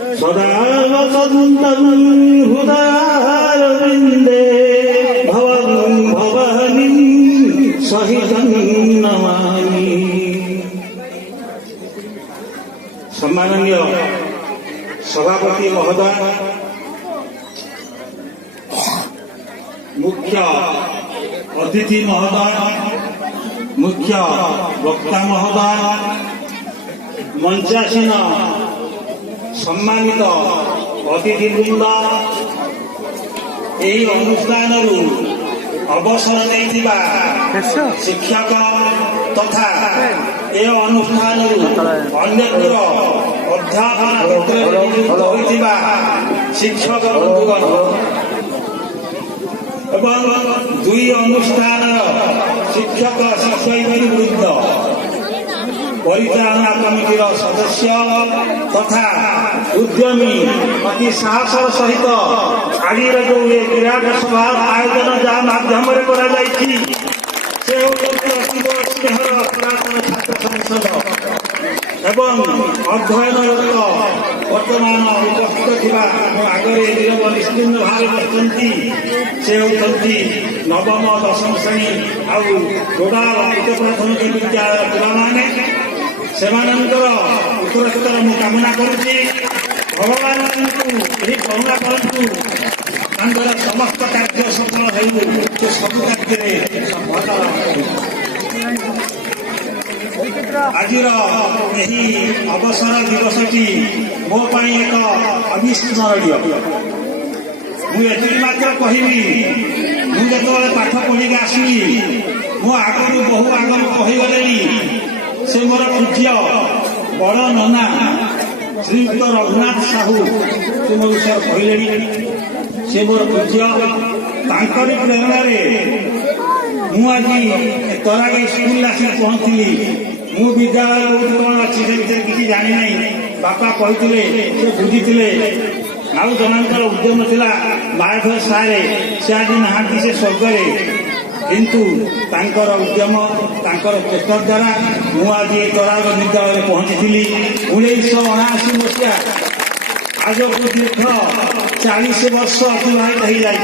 सदा वसन्तं हृदयारविन्दे भवं भवानीं सहितं नमामि। सम्माननीय सभापति महोदय, मुख्य अतिथि महोदय, मुख्य वक्ता महोदय, मंचासीन सम्मानित अतिथिवृंद, यही अनुष्ठान अवसर नहीं शिक्षक तथा ए अनुष्ठान अन्यत्र अध्यापन क्षेत्र में नियुक्त होइतिबा शिक्षक बंधुगण एवं दुई अनुष्ठान शिक्षक शिक्षयित्री वृंद, परिचालना कमिटीर सदस्य तथा उद्यमी अति साहसर सहित आज जो विराट सभा आयोजन जहाँ माध्यम स्नेहर पुरातन छात्र संसद एवं अध्ययनरत वर्तमान उपस्थित आगे निरव निश्चिन्न भाव बसती से होती नवम दशम श्रेणी आोड़ा प्रथम विद्यालय पिलाने से उत्तरोत्तर मु कामना करुच्ची भगवान करुणा करतु समस्त कार्य सफल हो सब कार्य सफलता आज अवसर दिवसटी मो एक अविस्मरणीय। मुझे मात्र कहबी मुझे पाठ पढ़ी आसली मो आगु बहु आगु कहीगले से मोर पूज्य बड़ नना श्रीयुक्त रघुनाथ साहू से मो विषय कहले से मोर पूज्य तांकरी प्रेरणा मुझे तराई स्कूल आसी पहुंचली मु विद्यालय बहुत कौन अच्छी से किसी जानी ना बापा कहते बुझी आउ जमानकर उद्यम था मायाधर सारे से आज नहांती से स्वर्गरे किंतु तांकर उद्यम तांकर चेष्टा द्वारा मुझे तराग विद्यालय पहुंची 1979 मसीहा आज को दीर्घ 40 वर्ष अतिबाहित हो जाए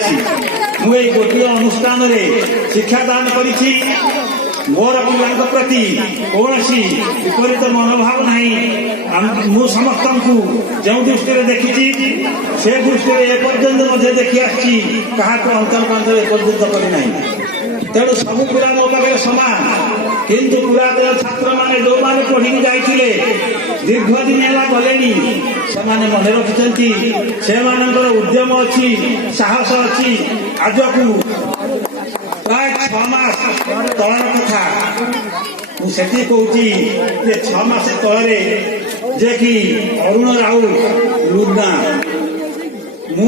मुझे गोटे अनुष्ठान शिक्षादान करी मोर पिला प्रति कौन विपरीत मनोभाव ना मु समस्त जो दृष्टि देखी से दृष्टि एपर्यंत देखी आसी क्या अंतर्पांत एपर्यंत करना तेणु सब पिला मो पाखे समान किंतु पुरातन छात्र मैंने जो मैंने पढ़ी जाइए दीर्घ दिन है गले से मन रखिंट से उद्यम अच्छी साहस अच्छी आज को प्राय 6 मास तलर कथा मुझे कहूँ 6 मास तल जे कि अरुण राउत लुना मु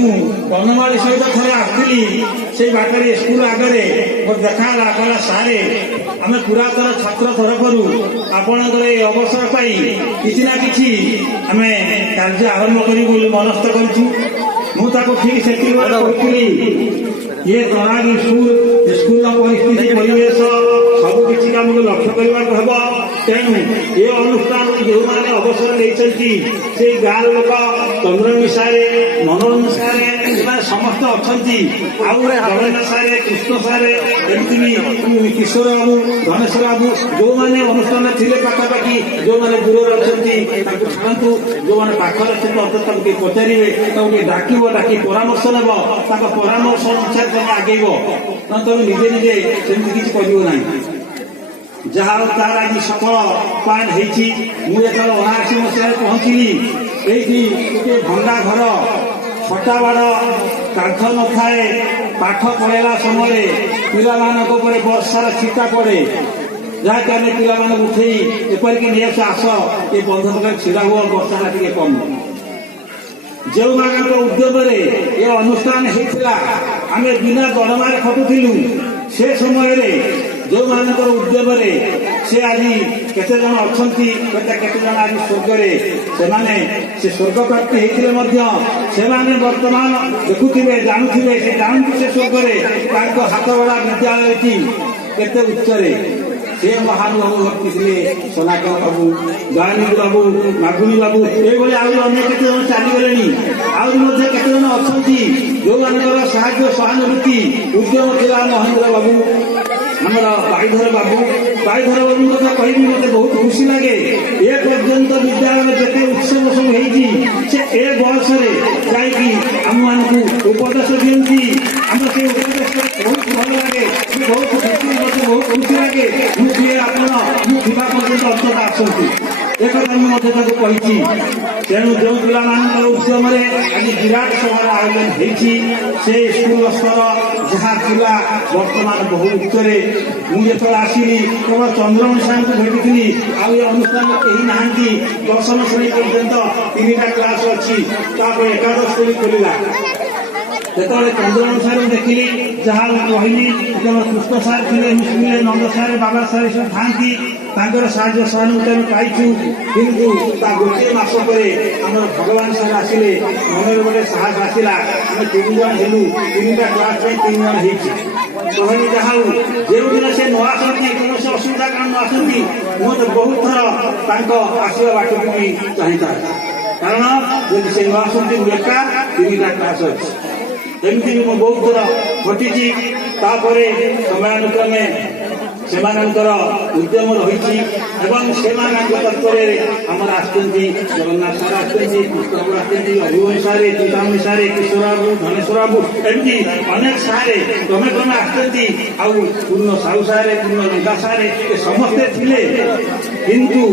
बनमाली सहित थे आसली से बाटर स्कूल आगे मोर देखा कहला सारे आम पुरातन छात्र तरफ आपण अवसर पाई किसी ना कि आम कार्य आरंभ करूँ मनस्थ करूँ मुझे ठीक से कहती ये तरागी स्कूल परिस्थिति परिवेश सबकि कम को लक्ष्य करने हम तेणु ये अनुष्ठान जो मैंने अवसर लेती से गाँव लोक चंद्रमी सारे मनोरंजन सारे समस्त अच्छा जगन्नाथ सारे कृष्ण सारे एमती किशोर बाबू धनेश्वर बाबू जो मैंने अनुष्ठान थे पाखापाखि जो मैंने दूर अच्छा छाड़ू जो मैंने पाखर अच्छे अंत पचारे डाक डाक परामर्श नेब परामर्श अनुसार तुम आगेब ना तुम निजे निजे सेमती किसी कर जहाँ तार आज सफल पान मुझे 79 मसीह पहुंचली ये गोटे भंगा घर छटा बाड़ कांथ न थाए पाठ पढ़ेला समय पिला वर्षार छिटा पड़े जहाँकि आम पिला उठे एपरिक नहीं आस ये बंध पाखे छिड़ा हुआ वर्षा टे कम जो मान उद्यम ये अनुष्ठान होता आम बिना दरमार खटुलु से समय जो मान उद्यम से आज केते जन अच्छा केते जन आज स्वर्ग से स्वर्ग प्राप्ति होते से वर्तमान देखुवे जानुवे से जानते से स्वर्ग हाथ गढ़ा विद्यालय केते उच्चरे ସେ ମହାନୁଭବ ଭକ୍ତି ଥିଲେ ସନାତନ ବାବୁ, ଦୟାନନ୍ଦ ବାବୁ, ମାଗୁଣୀ ବାବୁ, ଏଇଭଳି ଆହୁରି ଅନ୍ୟ କେତେ ଜଣ ଚାଲିଗଲେଣି। ଆହୁରି ମଧ୍ୟ କେତେ ଜଣ ଅଛନ୍ତି ଯୋଉମାନଙ୍କର ସାହାଯ୍ୟ ସହାନୁଭୂତି ଉଦ୍ୟମ ଥିଲା। ମହେନ୍ଦ୍ର ବାବୁ, ଆମର ବାଇଧର ବାବୁଙ୍କ କଥା କହିବି ମତେ ବହୁତ ଖୁସି ଲାଗେ। ଏ ପର୍ଯ୍ୟନ୍ତ ବିଦ୍ୟାଳୟରେ ଯେତେ ଉତ୍ସବ ସବୁ ହେଇଛି ସେ ଏ ବୟସରେ ଯାଇକି ଆମମାନଙ୍କୁ ଉପଦେଶ ଦିଅନ୍ତି। ଆମର ସେ ଉପଦେଶ ବହୁତ ଭଲ ଲାଗେ, ବହୁତ ଖୁସି ଲାଗେ। ମୁଁ କିଏ ଆପଣ ମୁଁ ଥିବା ପର୍ଯ୍ୟନ୍ତ ଅନ୍ତତ ଆସନ୍ତି, ଏକଥା ମୁଁ ମଧ୍ୟ ତାକୁ କହିଛି। ତେଣୁ ଯେଉଁ ପିଲାମାନଙ୍କର ଉଦ୍ୟମରେ ଆଜି ବିରାଟ ସଭାର ଆୟୋଜନ ହେଇଛି ସେ ସ୍କୁଲ ସ୍ତର ଯାହା ଥିଲା ବର୍ତ୍ତମାନ ବହୁ ଉଚ୍ଚରେ। ମୁଁ ଯେତେବେଳେ ଆସିଲି କେବଳ ଚନ୍ଦ୍ରମଣି ସାର୍ଙ୍କୁ ଭେଟିଥିଲି। ଆଉ ଏ ଅନୁଷ୍ଠାନରେ କେହି ନାହାନ୍ତି। ଦଶମ ଶ୍ରେଣୀ ପର୍ଯ୍ୟନ୍ତ 3ଟା କ୍ଲାସ ଅଛି, ତାପରେ ଏକାଦଶ ଶ୍ରେଣୀ ଖୋଲିଲା। ଯେତେବେଳେ ଚନ୍ଦ୍ରମଣି ସାର୍ଙ୍କୁ ଦେଖିଲି ଯାହା କହିଲି, ଯେତେବେଳେ କୃଷ୍ଣ ସାର୍ ଥିଲେ, ମିଶିଲେ, ନନ୍ଦ ସାର୍, ବାବା ସାର୍ ସବୁ ଥାଆନ୍ତି, ତାଙ୍କର ସାହାଯ୍ୟ ସହାନୁଭୂତି ଆମେ ପାଇଛୁ। କିନ୍ତୁ ତା ଗୋଟିଏ ମାସ ପରେ ଆମର ଭଗବାନ ସାର୍ ଆସିଲେ, ମନରେ ଗୋଟେ ସାହସ ଆସିଲା। ଆମେ 3 ଜଣ ହେଲୁ, 3ଟା କ୍ଲାସ ପାଇଁ 3 ଜଣ ହେଇଛି। କହିଲି ଯାହା ହଉ, ଯେଉଁଦିନ ସେ ନ ଆସନ୍ତି, କୌଣସି ଅସୁବିଧା କାରଣ ନ ଆସନ୍ତି, ମୁଁ ତ ବହୁତ ଥର ତାଙ୍କ ଆସିବା ବାଟକୁ ବି ଚାହିଁଥାଏ। କାରଣ ଯଦି ସେ ନ ଆସନ୍ତି ମୁଁ ଏକା 3ଟା କ୍ଲାସ ଅଛି। ଏମିତି ବି ମୁଁ ବହୁତ ଥର ଘଟିଛି। ତାପରେ ସମୟାନୁକ୍ରମେ ସେମାନଙ୍କର ଉଦ୍ୟମ ରହିଛି ଏବଂ ସେମାନଙ୍କ ତତ୍ପରେ ଆମର ଆସିଛନ୍ତି ଜଗନ୍ନାଥ ସାର୍ ଆସିଛନ୍ତି, କୃଷ୍ଣବାବୁ ଆସିଛନ୍ତି, ଅଭିମନ୍ୟୁ ସାରେ, ଚିନ୍ତାମଣି ସାରେ, କିଶୋର ବାବୁ, ଧନେଶ୍ୱର ବାବୁ, ଏମିତି ଅନେକ ସାରେ କ୍ରମେ କ୍ରମେ ଆସିଛନ୍ତି। ଆଉ ପୂର୍ଣ୍ଣ ସାହୁ ସାରେ, ପୂର୍ଣ୍ଣ ଲଙ୍କା ସାରେ, ଏ ସମସ୍ତେ ଥିଲେ। କିନ୍ତୁ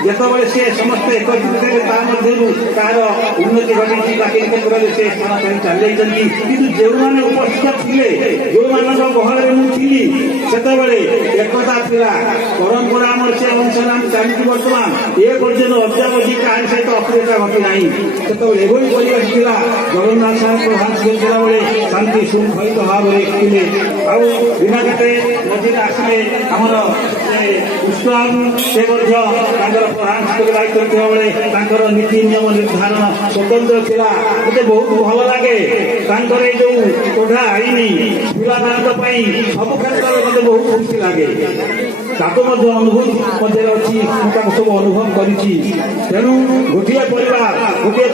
ଯେତେବେଳେ ସେ ସମସ୍ତେ ଏକତ୍ରିତ ହେଲେ ତା ମଧ୍ୟରୁ କାହାର ଉନ୍ନତି ଘଟିଛି, ଚାକିରି କ୍ଷେତ୍ରରେ ସେ ସ୍ଥାନ ପାଇଁ ଚାଲିଯାଇଛନ୍ତି। କିନ୍ତୁ ଯେଉଁମାନେ ଉପସ୍ଥିତ ଥିଲେ, ଯେଉଁମାନଙ୍କ ଗହଳରେ ମୁଁ ଥିଲି, ସେତେବେଳେ ଏକତା ଥିଲା, ପରମ୍ପରା ଆମର ସେ ଅନୁସାରେ ଆମେ ଚାଲିଛୁ। ବର୍ତ୍ତମାନ ଏ ପର୍ଯ୍ୟନ୍ତ ଅଦ୍ୟାବଧି କାହାରି ସହିତ ଅସୁବିଧା ଘଟି ନାହିଁ। ସେତେବେଳେ ଏଭଳି ପରିବେଶ ଥିଲା। ଜଗନ୍ନାଥ ସାର୍ ପ୍ରଧାନ ଥିଲାବେଳେ ଶାନ୍ତି ଶୃଙ୍ଖଳିତ ଭାବରେ ଥିଲେ। ଆଉ ଦିନକେତେ ମଝିରେ ଆସିଲେ ଆମର କୃଷ୍ଣବାବୁ, ସେ ମଧ୍ୟ ତାଙ୍କର ପ୍ରଧାନ ଦାୟିତ୍ୱ ଥିବାବେଳେ ତାଙ୍କର ନୀତି ନିୟମ ନିର୍ଦ୍ଧାରଣ ସ୍ୱତନ୍ତ୍ର ଥିଲା। ମୋତେ ବହୁତ ଭଲ ଲାଗେ ତାଙ୍କର ଏଇ ଯୋଉ କୋଢା ଆଇନ ପିଲାମାନଙ୍କ ପାଇଁ ସବୁ କ୍ଷେତ୍ରରେ ମୋତେ ବହୁତ ଖୁସି ଲାଗେ। ତାକୁ ମଧ୍ୟ ଅନୁଭୂତି ମଧ୍ୟରେ ଅଛି, ମୁଁ ତାକୁ ସବୁ ଅନୁଭବ କରିଛି। ତେଣୁ ଗୋଟିଏ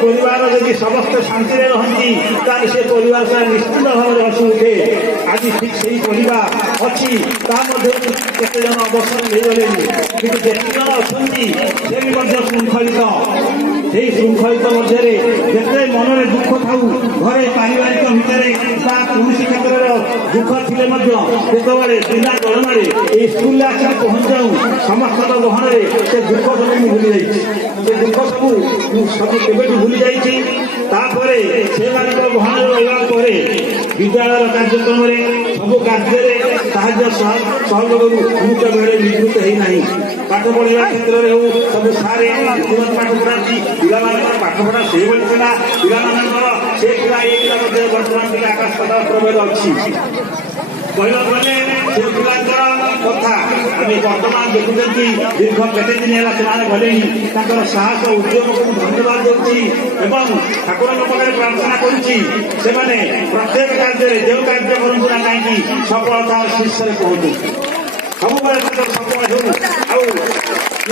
ପରିବାର ଯଦି ସମସ୍ତେ ଶାନ୍ତିରେ ରହନ୍ତି ତାହେଲେ ସେ ପରିବାର ସାରା ନିଶ୍ଚିତ ଭାବରେ ହସି ଉଠେ। ଆଜି ଠିକ ସେହି ପରିବାର ଅଛି। ତା ମଧ୍ୟରୁ କେତେ ଜଣ ଅବସର ନେଇଗଲେଣି, କିନ୍ତୁ ଯେତେ ଜଣ ଅଛନ୍ତି ସେ ବି ମଧ୍ୟ ଶୃଙ୍ଖଳିତ। ସେହି ଶୃଙ୍ଖଳିତ ମଧ୍ୟରେ ଯେତେ ମନରେ ଦୁଃଖ ଥାଉ, ଘରେ ପାରିବାରିକ ଭିତରେ ବା କୌଣସି କ୍ଷେତ୍ରରେ ଦୁଃଖ ଥିଲେ ମଧ୍ୟ ଯେତେବେଳେ ବିନା ଗହଣରେ ଏହି ସ୍କୁଲରେ ଆସିକି ପହଞ୍ଚାଉ, ସମସ୍ତଙ୍କ ଗହଣରେ ସେ ଦୁଃଖ ସବୁ ମୁଁ ଭୁଲି ଯାଇଛି। ସେ ଦୁଃଖ ସବୁ ମୁଁ କେବେଠୁ ଭୁଲି ଯାଇଛି। ତାପରେ ସେମାନଙ୍କ ଗହଣରେ ରହିବା ପରେ ବିଦ୍ୟାଳୟର କାର୍ଯ୍ୟକ୍ରମରେ ସବୁ କାର୍ଯ୍ୟରେ ସାହାଯ୍ୟ ସହଯୋଗରୁ ମୁଁ କେବେ ନିବୃତ୍ତ ହେଇନାହିଁ। ପାଠ ପଢିବା କ୍ଷେତ୍ରରେ ହଉ, ସବୁ ସାରେ ପାଠ ପଢାନ୍ତି। ପିଲାମାନଙ୍କର ପାଠପଢା ସେଇଭଳି ଥିଲା। ପିଲାମାନଙ୍କର ସେ ପିଲା ଏ ପିଲା ମଧ୍ୟ ବର୍ତ୍ତମାନ ଟିକେ ଆକାଶ ପାତାଳ ପ୍ରଭେଦ ଅଛି। କହିବାକୁ ଗଲେ ସେ ପିଲାଙ୍କର କଥା ଆମେ ବର୍ତ୍ତମାନ ଦେଖୁଛନ୍ତି। ଦୀର୍ଘ କେତେ ଦିନ ହେଲା ସେମାନେ ଗଲେଣି। ତାଙ୍କର ସାହସ ଉଦ୍ୟମକୁ ମୁଁ ଧନ୍ୟବାଦ ଦେଉଛି ଏବଂ ଠାକୁରଙ୍କ ପାଖରେ ପ୍ରାର୍ଥନା କରୁଛି ସେମାନେ ପ୍ରତ୍ୟେକ କାର୍ଯ୍ୟରେ ଯେଉଁ କାର୍ଯ୍ୟ କରନ୍ତୁ ନା କାହିଁକି ସଫଳତା ଶୀର୍ଷରେ ପହଞ୍ଚୁ। ସବୁବେଳେ ତାଙ୍କର ସଫଳ ହେଉ, ଆଉ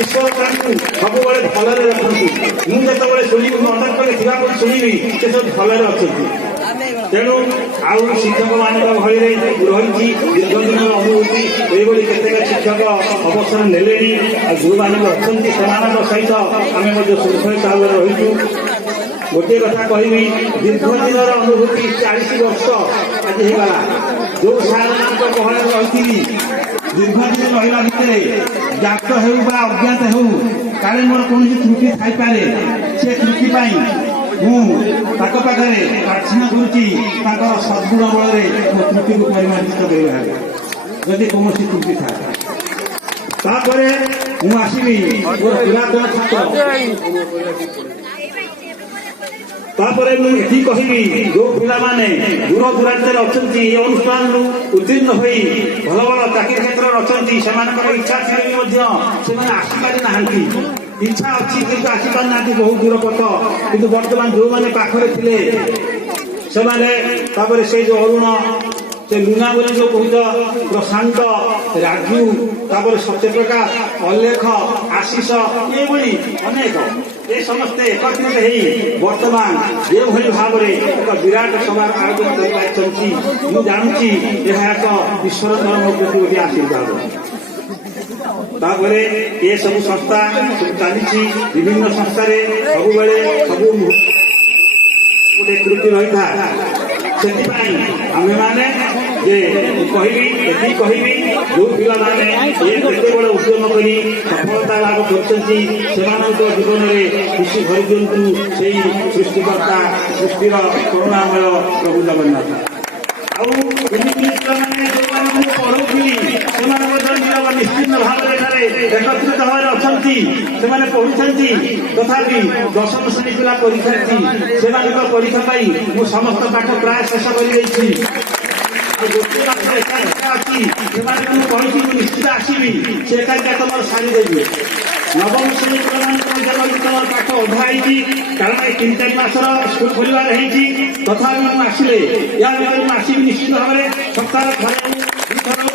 ଈଶ୍ୱର ତାଙ୍କୁ ସବୁବେଳେ ଭଲରେ ରଖନ୍ତୁ। ମୁଁ ଯେତେବେଳେ ଶୁଣିବି, ମୁଁ ଅନ୍ତର୍କରେ ଥିବା ପରେ ଶୁଣିବି ସେ ସବୁ ଭଲରେ ଅଛନ୍ତି। ତେଣୁ ଆଉ ଶିକ୍ଷକମାନଙ୍କ ଭଳିରେ ରହିଛି ଦୀର୍ଘଦିନର ଅନୁଭୂତି। ଏହିଭଳି କେତେକ ଶିକ୍ଷକ ଅବସର ନେଲେଣି, ଆଉ ଯେଉଁମାନେ ଅଛନ୍ତି ସେମାନଙ୍କ ସହିତ ଆମେ ମଧ୍ୟ ଶୃଙ୍ଖଳିତ ଭାବରେ ରହିଛୁ। ଗୋଟିଏ କଥା କହିବି, ଦୀର୍ଘଦିନର ଅନୁଭୂତି 40 ବର୍ଷ ଆଜି ହେଇଗଲା। ଯୋଉ ସାରମାନଙ୍କ ଗହଳରେ ରହିଥିଲି, ଦୀର୍ଘଦିନ ରହିବା ଭିତରେ ଜାତ ହେଉ ବା ଅଜ୍ଞାତ ହେଉ, କାଳେ ମୋର କୌଣସି ତ୍ରୁଟି ଥାଇପାରେ। ସେ ତ୍ରୁଟି ପାଇଁ ମୁଁ ତାଙ୍କ ପାଖରେ ପ୍ରାର୍ଥନା କରୁଛି ତାଙ୍କର ସଦ୍ଗୁଣ ବଳରେ ମୋ ତ୍ରୁଟିକୁ ପରିମାର୍ଜିତ କରିବା ଯଦି କୌଣସି ତ୍ରୁଟି ଥାଏ। ତାପରେ ମୁଁ ଆସିବି ମୋର ପୁରାତନ ଛାତ୍ର। ତାପରେ ମୁଁ ଏଠି କହିବି, ଯୋଉ ପିଲାମାନେ ଦୂର ଦୂରାନ୍ତରେ ଅଛନ୍ତି, ଏ ଅନୁଷ୍ଠାନରୁ ଉତ୍ତୀର୍ଣ୍ଣ ହୋଇ ଭଲ ଭଲ ଚାକିରି କ୍ଷେତ୍ରରେ ଅଛନ୍ତି, ସେମାନଙ୍କର ଇଚ୍ଛା ଥିଲେ ବି ମଧ୍ୟ ସେମାନେ ଆସିପାରି ନାହାନ୍ତି। ଇଚ୍ଛା ଅଛି କିନ୍ତୁ ଆସିପାରୁନାହାନ୍ତି, ବହୁତ ଦୂର ପଥ। କିନ୍ତୁ ବର୍ତ୍ତମାନ ଯୋଉମାନେ ପାଖରେ ଥିଲେ ସେମାନେ, ତାପରେ ସେଇ ଯୋଉ ଅରୁଣ से लुना बोली जो कहुच प्रशांत राजू तापर सत्यप्रकाश अलेख आशीष ये अनेक ये समस्ते एकत्रित हो बर्तमान जो भाव में एक विराट सभा आयोजन कर जानूची यह एक ईश्वर धर्म प्रति गोटे आशीर्वाद तापर ये सब संस्था चली विभिन्न संस्थार सब सब गोटे कृति रही था से आमे मैंने कहबी जो पिला माने ये केते बड़ उद्यम करी सफलता लाभ करछंती सेमानक जीवन में खुशी भरी दियंतु सेही सृष्टिकर्ता सृष्टिर करुणामय प्रभु जगन्नाथ आउ एमिति पिलामाने जोमानक पढ़ौथिली सेमानक निश्चित भाव में एकत्रित भाव अछंती सेमाने पढ़ुछंती तथापि दशम श्रेणी पिला परीक्षार्थी सेमानक परीक्षा पाई मु समस्त पाठ प्राय शेष कर देछि निश्चित आसबि से तुम सारीदेवी नवम श्रेणी तुम पाठ अधा कारण ये 3-4 मासर स्कूल खोलबार तथा आसिले या आसबि निश्चित भाव में सप्ताह थोड़े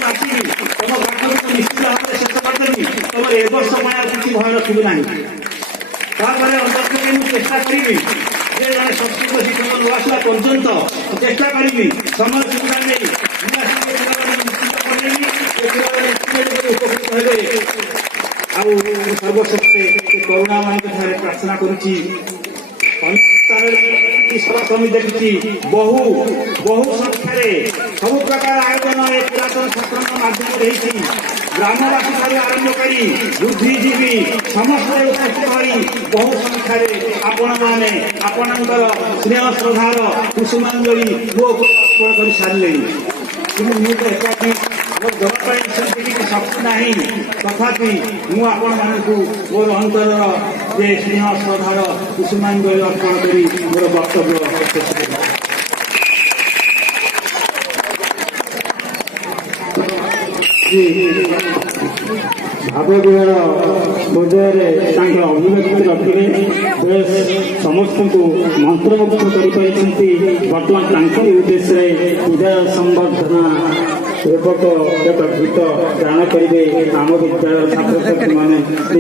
आसबि तुम पाठ निश्चित भाव में शेष करदेवी तुम ए वर्ष किसी भय रखी ना अंतर चेष्टा करी जड़े संस्कृत शिक्षक न आसला पर्यंत चेष्टा करी समय सुविधा नहीं सर्वशक्ति करुणा मान प्रार्थना करुच्ची सभा समिति देखी बहु संख्यार सब प्रकार आयोजन ए पुरातन छात्र मध्यम ग्रामवासी ठार आरंभ कर बुद्धिजीवी समस्त उपस्थित हो बहु संख्यार आपण मैंने आपणकर स्नेह श्रद्धार कुसुमांजलि अर्पण कर सारे मुझे एकाकी जवाब शक्ति ना तथापि मुझे मोर अंतर जे स्नेह श्रद्धार कुसुमांजलि अर्पण कर मोर वक्तव्य भाव विहार बजाय अभिव्यक्ति रखिले समस्त को मंत्रमुग्ध कर बर्तमान उद्देश्य पूजा संवर्धना पूर्वक एक गीत गान करेंगे आम विद्यालय छात्र छात्री मैंने भल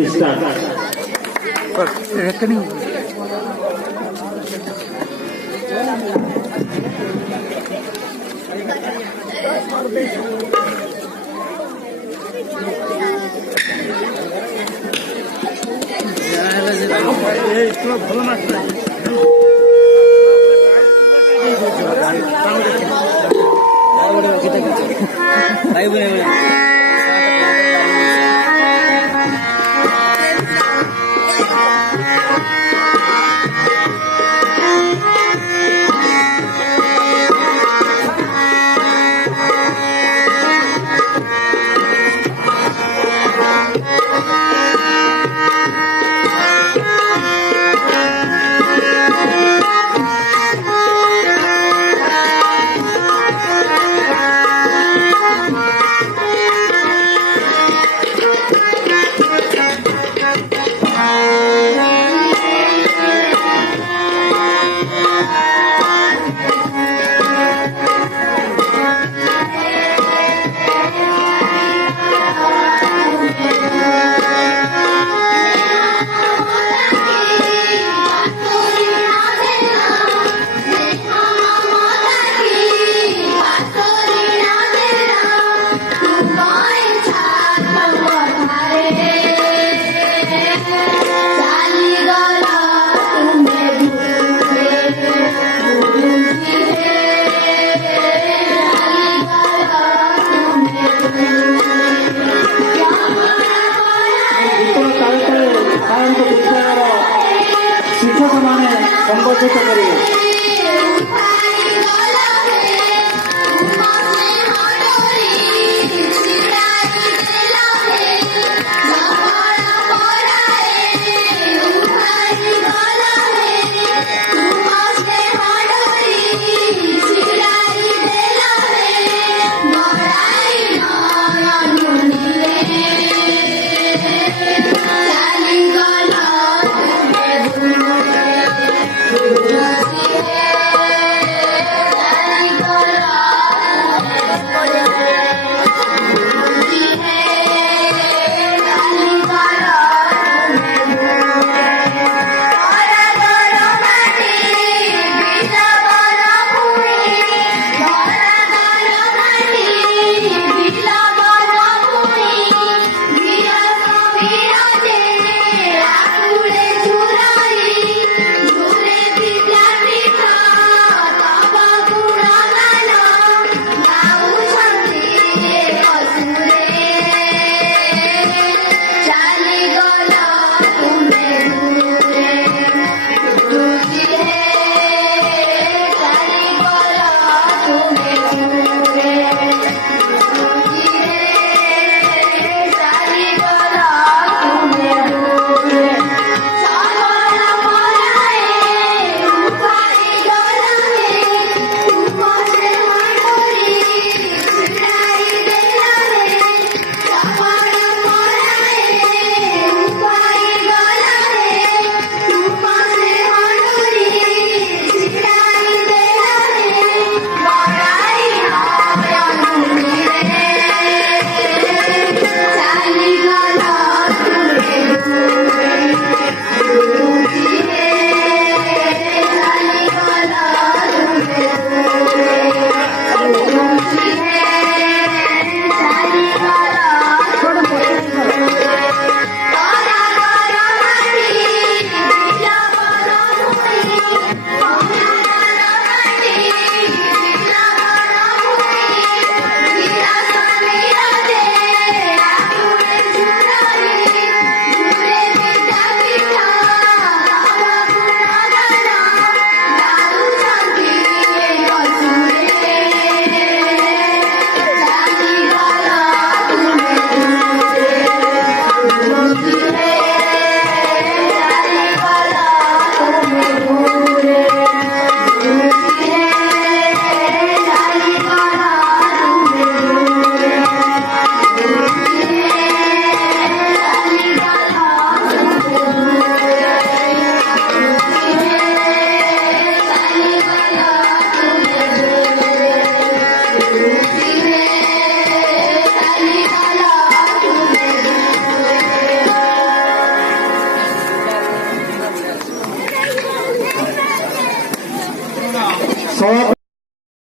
शिक्षक मैंने संबोधित करेंगे।